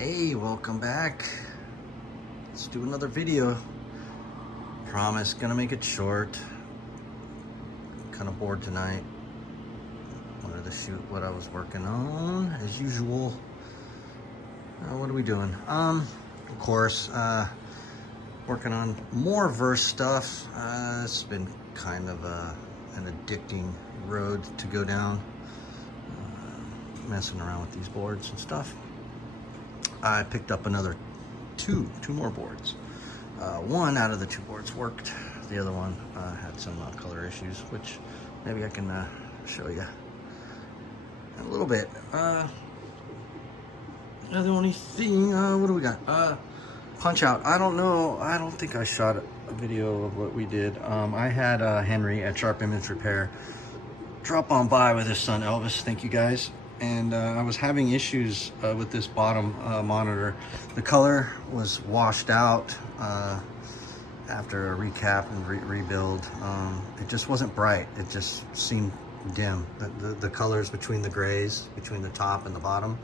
Hey, welcome back. Let's do another video. Promise, gonna make it short. Kind of bored tonight. Wanted to shoot what I was working on as usual. What are we doing? Of course, working on more verse stuff. It's been kind of an addicting road to go down. Messing around with these boards and stuff. I picked up another two more boards. One out of the two boards worked. The other one had some color issues, which maybe I can show you in a little bit. The only thing, what do we got? Punch out. I don't know. I don't think I shot a video of what we did. I had Henry at Sharp Image Repair drop on by with his son Elvis. Thank you guys. And I was having issues with this bottom monitor. The color was washed out after a recap and rebuild. It just wasn't bright. It just seemed dim. The colors between the grays, between the top and the bottom,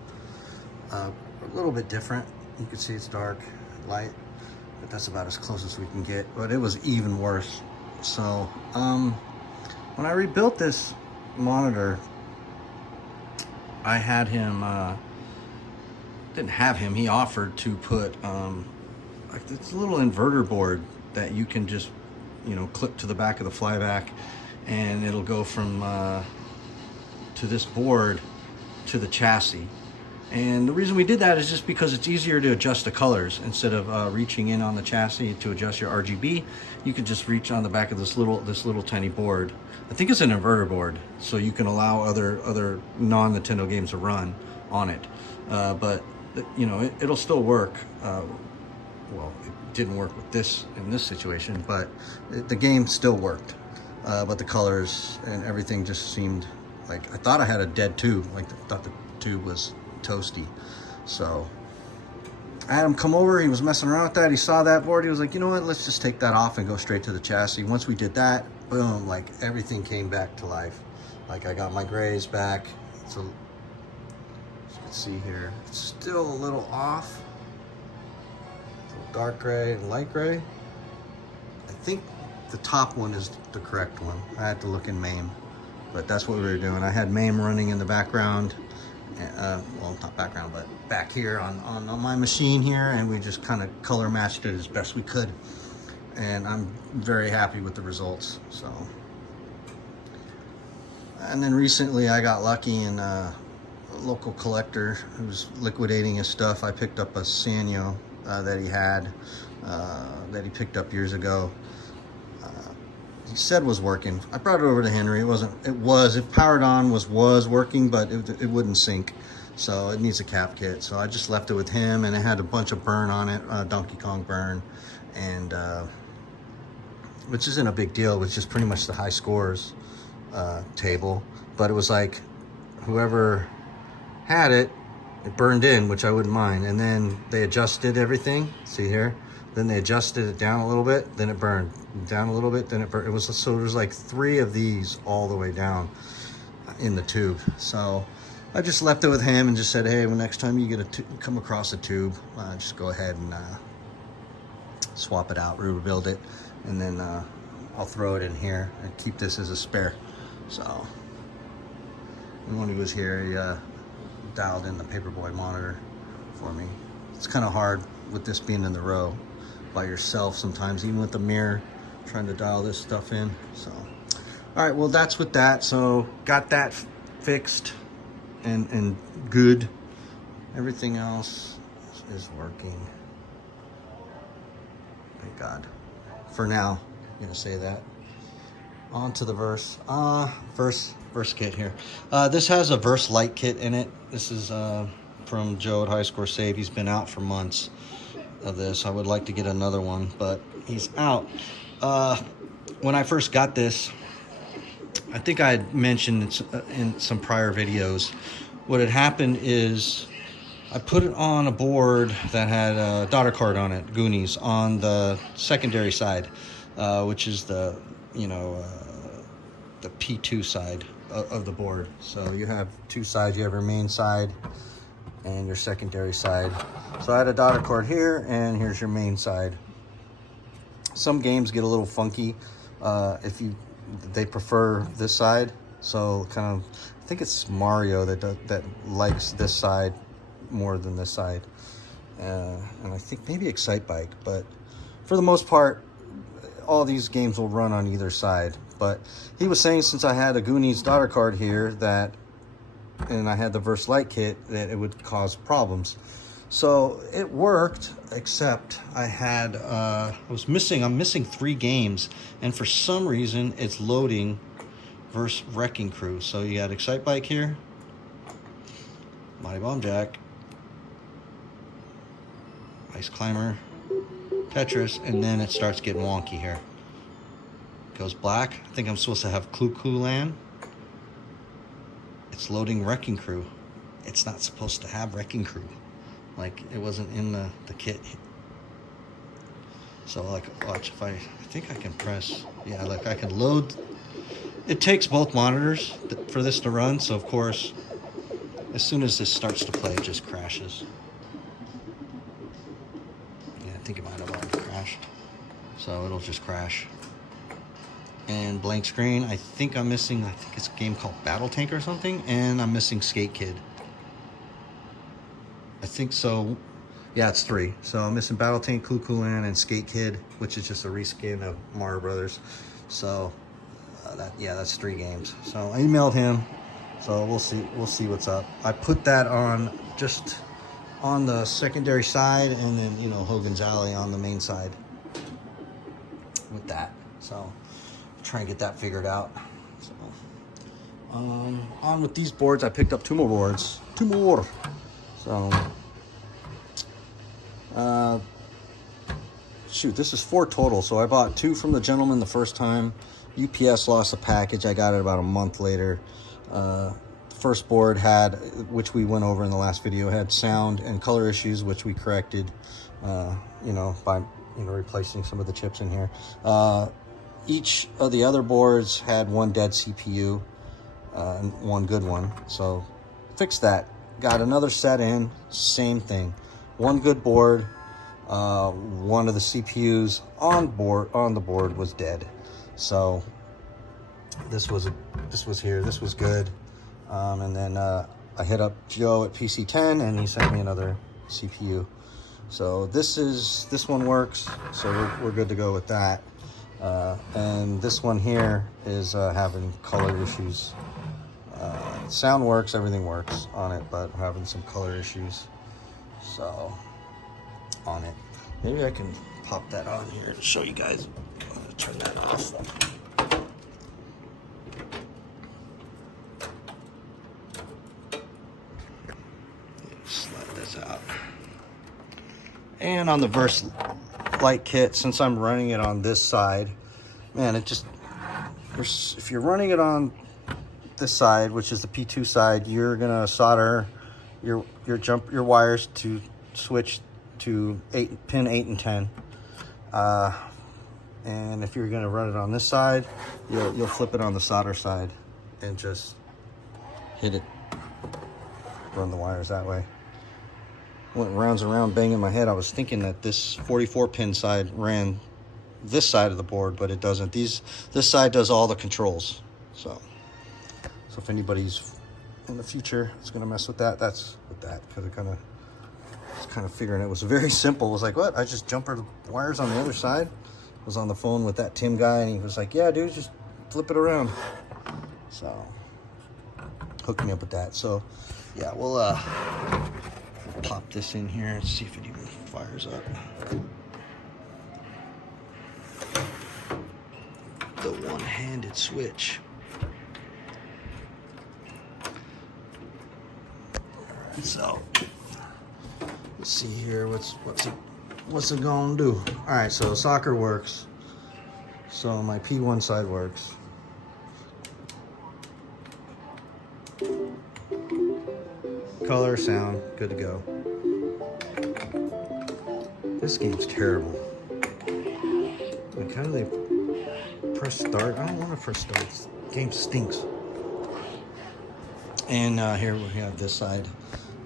a little bit different. You can see it's dark, light, but that's about as close as we can get. But it was even worse. So when I rebuilt this monitor, I had him, didn't have him, he offered to put like this little inverter board that you can just, clip to the back of the flyback, and it'll go from to this board to the chassis. And the reason we did that is just because it's easier to adjust the colors. Instead of reaching in on the chassis to adjust your RGB, you can just reach on the back of this little tiny board. I think it's an inverter board, so you can allow other non-Nintendo games to run on it. But it'll still work. Well, it didn't work with this in this situation, but the game still worked. But the colors and everything just seemed like, I thought I had a dead tube. Like, I thought the tube was toasty. So I had him come over. He was messing around with that. He saw that board. He was like, you know what, let's just take that off and go straight to the chassis. Once we did that, boom, like everything came back to life. Like, I got my grays back. So as you can see here, it's still a little off. Dark gray and light gray. I think the top one is the correct one. I had to look in MAME, but that's what we were doing. I had MAME running in the background. Well, not background, but back here on my machine here, and we just kind of color matched it as best we could, and I'm very happy with the results. So, and then recently I got lucky, and a local collector who was liquidating his stuff, I picked up a Sanyo that he had, that he picked up years ago. He said was working. I brought it over to Henry. It powered on, was working, but it wouldn't sync. So it needs a cap kit. So I just left it with him, and it had a bunch of burn on it, Donkey Kong burn, and which isn't a big deal. It was just pretty much the high scores table. But it was like, whoever had it, it burned in, which I wouldn't mind. And then they adjusted everything. See here? Then they adjusted it down a little bit, then it burned. Down a little bit, then it burned. So there was like 3 of these all the way down in the tube. So I just left it with him and just said, hey, well, next time you come across a tube, just go ahead and swap it out, rebuild it, and then I'll throw it in here and keep this as a spare. So when he was here, he dialed in the Paperboy monitor for me. It's kind of hard with this being in the row by yourself sometimes, even with the mirror, trying to dial this stuff in. So all right, well, that's with that. So got that fixed and good. Everything else is working, thank God. For now, I'm gonna say that. On to the verse kit here. This has a verse light kit in it. This is from Joe at High Score Save. He's been out for months of this. I would like to get another one, but he's out. When I first got this, I think I had mentioned in some prior videos, what had happened is I put it on a board that had a daughter card on it, Goonies, on the secondary side, which is the P2 side of the board. So you have 2 sides. You have your main side and your secondary side. So I had a daughter cord here, and here's your main side. Some games get a little funky if they prefer this side. So kind of, I think it's Mario that likes this side more than this side, and I think maybe Excite Bike, but for the most part, all these games will run on either side. But he was saying, since I had a Goonies daughter card here and I had the Verse Light kit, that it would cause problems. So it worked, except I'm missing 3 games, and for some reason it's loading Verse Wrecking Crew. So you got Excite Bike here, Mighty Bomb Jack, Ice Climber, Tetris, and then it starts getting wonky here. Goes black. I think I'm supposed to have Clue Clue Land. It's loading Wrecking Crew. It's not supposed to have Wrecking Crew. Like, it wasn't in the kit. So, like, watch, if I think I can press, yeah, like I can load. It takes both monitors for this to run, so of course, as soon as this starts to play, it just crashes. Yeah, I think it might have already crashed. So it'll just crash. And blank screen, I think it's a game called Battle Tank or something, and I'm missing Skate Kid. I think so. Yeah, it's 3. So I'm missing Battle Tank, Clue Clue Land, and Skate Kid, which is just a reskin of Mario Brothers. So that's 3 games. So I emailed him. So we'll see what's up. I put that on just on the secondary side, and then, you know, Hogan's Alley on the main side with that. So try and get that figured out. So, on with these boards, I picked up 2 more boards. 2 more. So, shoot, this is 4 total. So I bought 2 from the gentleman the first time. UPS lost a package. I got it about a month later. First board had, which we went over in the last video, had sound and color issues, which we corrected, you know, by, you know, replacing some of the chips in here. Each of the other boards had 1 dead CPU and 1 good one. So fixed that. Got another set in, same thing. 1 good board, 1 of the CPUs on the board was dead. So this was here. This was good. And then I hit up Joe at PC10, and he sent me another CPU. So this one works. So we're good to go with that. And this one here is having color issues. Sound works, everything works on it, but having some color issues. So on it, maybe I can pop that on here to show you guys. I'm gonna turn that off. Slide this out. And on the Verse Light kit, since I'm running it on this side, man, if you're running it on this side, which is the P2 side, you're gonna solder your wires to switch to pin 8 and 10. And if you're gonna run it on this side, you'll flip it on the solder side and just hit it, run the wires that way. Went rounds and round banging my head. I was thinking that this 44 pin side ran this side of the board, but it doesn't. This side does all the controls. So if anybody's in the future is gonna mess with that, that's with that, because I was kind of figuring it was very simple. It was like, what? I just jumper the wires on the other side. I was on the phone with that Tim guy, and he was like, yeah, dude, just flip it around. So hooked me up with that. So yeah, we'll pop this in here and see if it even fires up. The one-handed switch. Alright, so let's see here, what's it gonna do? Alright, so soccer works. So my P1 side works. Color, sound, good to go. This game's terrible. Like, how do they press start? I don't want to press start. This game stinks. And here we have this side.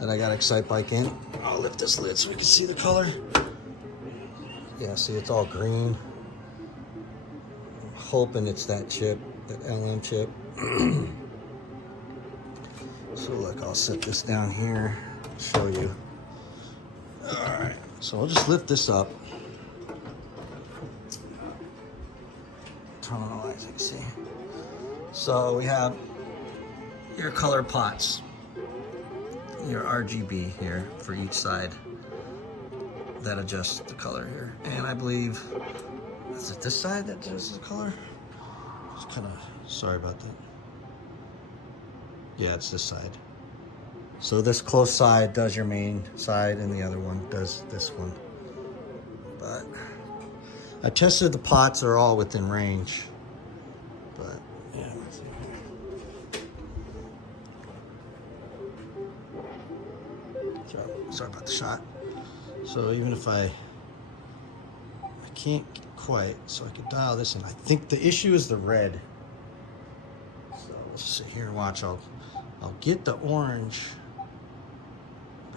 that I got Excite Bike in. I'll lift this lid so we can see the color. Yeah, see, it's all green. I'm hoping it's that chip, that LM chip. So look, I'll set this down here, show you. All right, so I'll just lift this up. Turn on the lights, you can see. So we have your color pots, your RGB here for each side that adjusts the color here. And I believe, is it this side that adjusts the color? It's kind of, sorry about that. Yeah, it's this side. So this close side does your main side and the other one does this one. But I tested the pots, are all within range. But yeah, let's see. Sorry about the shot. So even if I can't quite, so I could dial this in. I think the issue is the red. So let's sit here and watch. I'll get the orange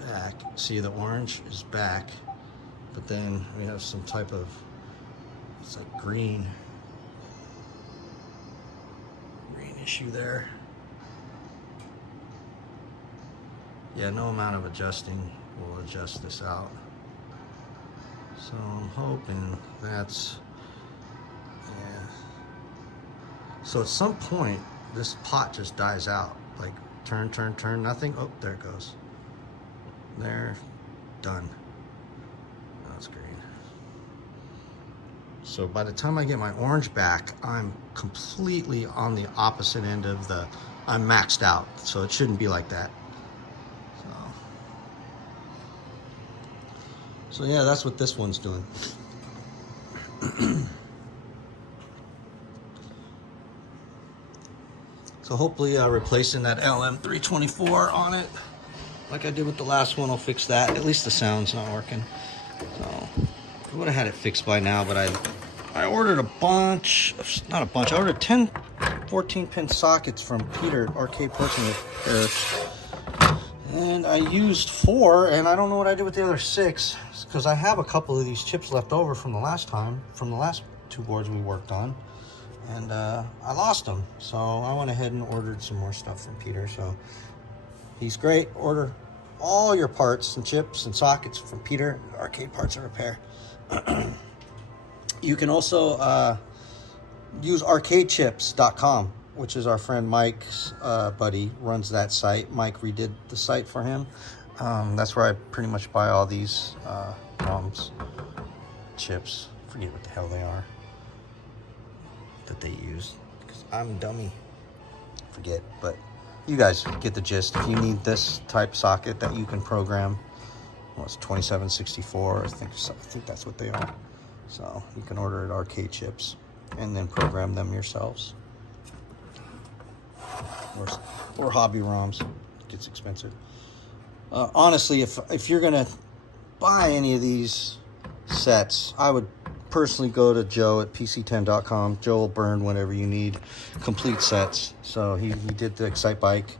back. See, the orange is back, but then we have some type of, it's like green issue there. Yeah, no amount of adjusting will adjust this out. So I'm hoping that's, yeah. So at some point, this pot just dies out. Like turn, nothing. Oh, there it goes. There, done. That's green. So by the time I get my orange back, I'm completely on the opposite end of the, I'm maxed out. So it shouldn't be like that. So yeah, that's what this one's doing. So hopefully replacing that LM324 on it, like I did with the last one, will fix that. At least the sound's not working. So I would have had it fixed by now, but I ordered a bunch, not a bunch, I ordered 10 14-pin sockets from Peter, Arcade Parts and Repair. And I used 4, and I don't know what I did with the other 6, because I have a couple of these chips left over from the last time, from the last 2 boards we worked on, and I lost them. So I went ahead and ordered some more stuff from Peter. So he's great. Order all your parts and chips and sockets from Peter, Arcade Parts and Repair. You can also use arcadechips.com, which is our friend Mike's buddy, runs that site. Mike redid the site for him. That's where I pretty much buy all these ROMs, chips. Forget what the hell they are that they use, because I'm a dummy. Forget, but you guys get the gist. If you need this type socket that you can program, well, it's 2764. I think that's what they are. So you can order at Arcade Chips and then program them yourselves. Or hobby ROMs. It gets expensive. Honestly, if you're gonna buy any of these sets, I would personally go to Joe at pc10.com. Joe will burn whatever you need, complete sets. So he did the Excite Bike,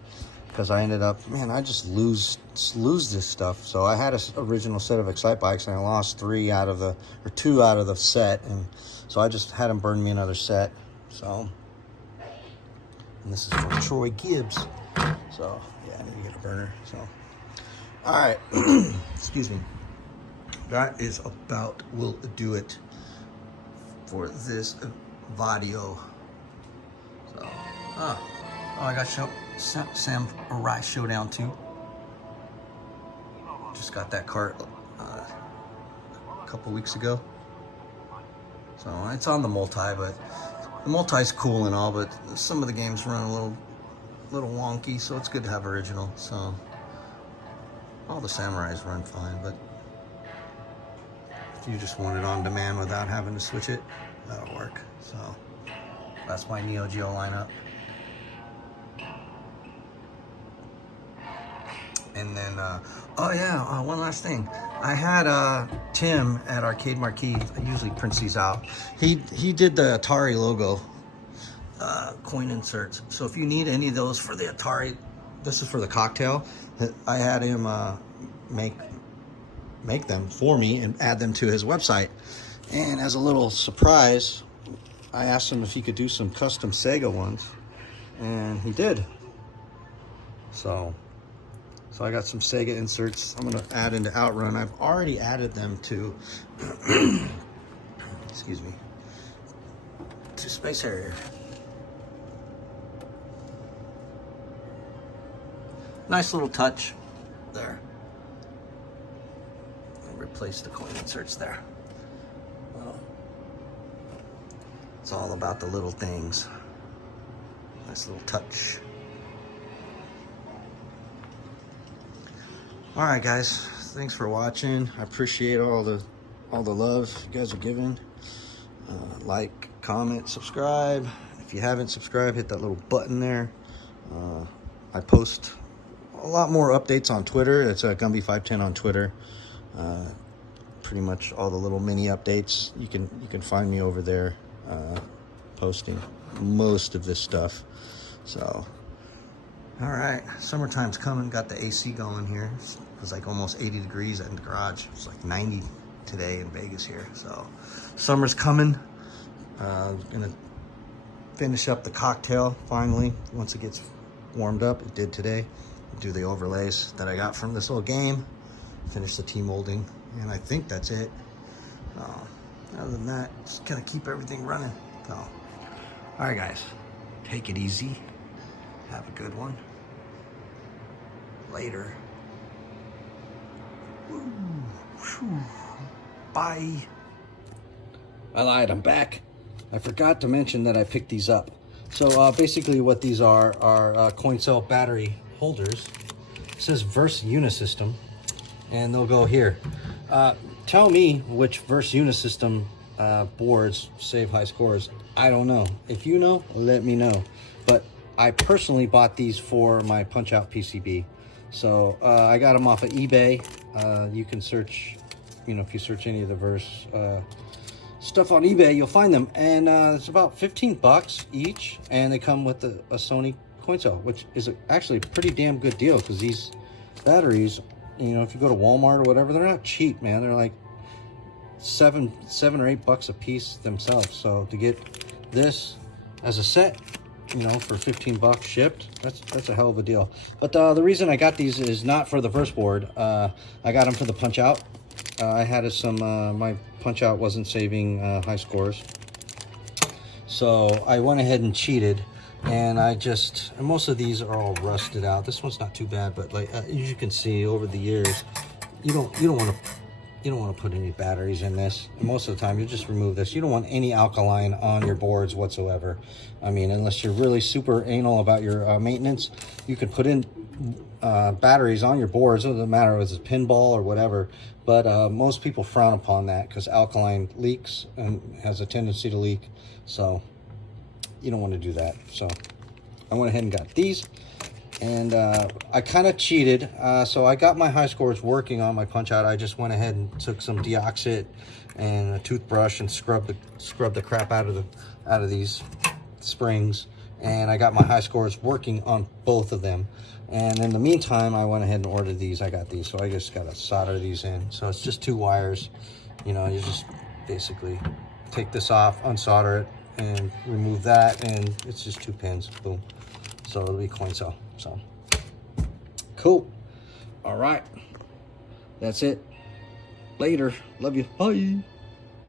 because I ended up, man, I just lose this stuff. So I had an original set of Excite Bikes, and I lost 2 out of the set, and so I just had him burn me another set. So, and this is from Troy Gibbs. So yeah, I need to get a burner. So, all right, excuse me. That is about will do it for this video. So, oh, I got Samurai Showdown 2. Just got that cart a couple weeks ago. So it's on the multi, but the multi's cool and all, but some of the games run a little wonky, so it's good to have original. So all the Samurais run fine, but if you just want it on demand without having to switch it, that'll work. So that's my Neo Geo lineup. And then, oh yeah, one last thing. I had Tim at Arcade Marquee. I usually prints these out. He did the Atari logo coin inserts. So if you need any of those for the Atari, this is for the cocktail. I had him make them for me and add them to his website. And as a little surprise, I asked him if he could do some custom Sega ones, and he did. So I got some Sega inserts I'm gonna add into Outrun. I've already added them to excuse me, to Space Harrier. Nice little touch there. I'll replace the coin inserts there. Well, it's all about the little things. Nice little touch. All right, guys. Thanks for watching. I appreciate all the love you guys are giving. Like, comment, subscribe. If you haven't subscribed, hit that little button there. I post a lot more updates on Twitter. It's Gumby510 on Twitter. Pretty much all the little mini updates. You can find me over there posting most of this stuff. So, all right, summertime's coming. Got the AC going here. It was like almost 80 degrees in the garage. It was like 90 today in Vegas here. So, summer's coming. Gonna finish up the cocktail finally once it gets warmed up. It did today. Do the overlays that I got from this little game. Finish the T-molding, and I think that's it. Other than that, just kind of keep everything running. So, all right, guys, take it easy. Have a good one. Later. Bye. I lied, I'm back. I forgot to mention that I picked these up. So basically what these are coin cell battery holders. It says Verse Unisystem, and they'll go here. Tell me which Verse Unisystem boards save high scores. I don't know. If you know, let me know. But I personally bought these for my punch-out PCB. So I got them off of eBay. You can search, if you search any of the Verse stuff on eBay, you'll find them. And it's about 15 bucks each, and they come with a Sony coin cell, which is actually a pretty damn good deal, because these batteries, if you go to Walmart or whatever, they're not cheap, man. They're like seven or $8 a piece themselves. So to get this as a set, for 15 bucks shipped, that's a hell of a deal. But the reason I got these is not for the Verse board. I got them for the punch out. I had some my punch out wasn't saving high scores, so I went ahead and cheated, and most of these are all rusted out. This one's not too bad, but like as you can see over the years, you don't want to put any batteries in this. And most of the time you just remove this. You don't want any alkaline on your boards whatsoever. I mean, unless you're really super anal about your maintenance, you could put in batteries on your boards. It doesn't matter if it's a pinball or whatever, but most people frown upon that because alkaline leaks and has a tendency to leak. So you don't want to do that. So I went ahead and got these, and I kind of cheated. So I got my high scores working on my punch out. I just went ahead and took some deoxit and a toothbrush and scrubbed the crap out of these springs, and I got my high scores working on both of them. And in the meantime, I went ahead and ordered these. I got these, so I just got to solder these in. So it's just 2 wires. You just basically take this off, unsolder it, and remove that, and it's just 2 pins. Boom. So it'll be coin cell. So cool. All right, that's it. Later. Love you. Bye.